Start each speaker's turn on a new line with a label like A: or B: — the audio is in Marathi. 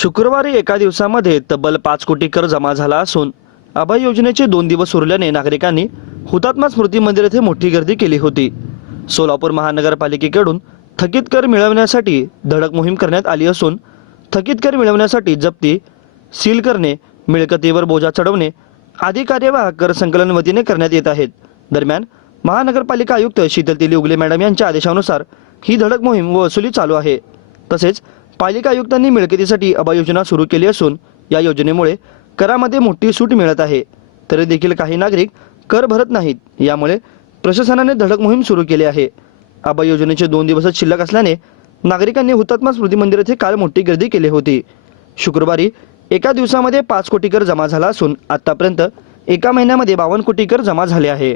A: शुक्रवारी एका दिवसामध्ये तब्बल पाच कोटी कर जमा झाला असून अभय योजनेचे दोन दिवस उरल्याने नागरिकांनी हुतात्मा स्मृती मंदिर येथे मोठी गर्दी केली होती. सोलापूर महानगरपालिकेकडून थकीत कर मिळवण्यासाठी धडक मोहीम करण्यात आली असून थकीत कर मिळवण्यासाठी जप्ती सील करणे मिळकतीवर बोजा चढवणे आदी कार्यवाह कर संकलन वतीने करण्यात येत आहेत. दरम्यान महानगरपालिका आयुक्त शीतल तिली उगले मॅडम यांच्या आदेशानुसार ही धडक मोहीम व वसुली चालू आहे. तसेच पालिका आयुक्तांनी मिळकतीसाठी अभय योजना सुरू केली असून या योजनेमुळे करामध्ये मोठी सूट मिळत आहे. तरी देखील काही नागरिक कर भरत नाहीत. यामुळे प्रशासनाने धडक मोहीम सुरू केली आहे. अभय योजनेचे दोन दिवसच शिल्लक असल्याने नागरिकांनी हुतात्मा स्मृती मंदिर येथे काल मोठी गर्दी केली होती. शुक्रवारी एका दिवसामध्ये पाच कोटी कर जमा झाला असून आतापर्यंत एका महिन्यामध्ये बावन्न कोटी कर जमा झाले आहे.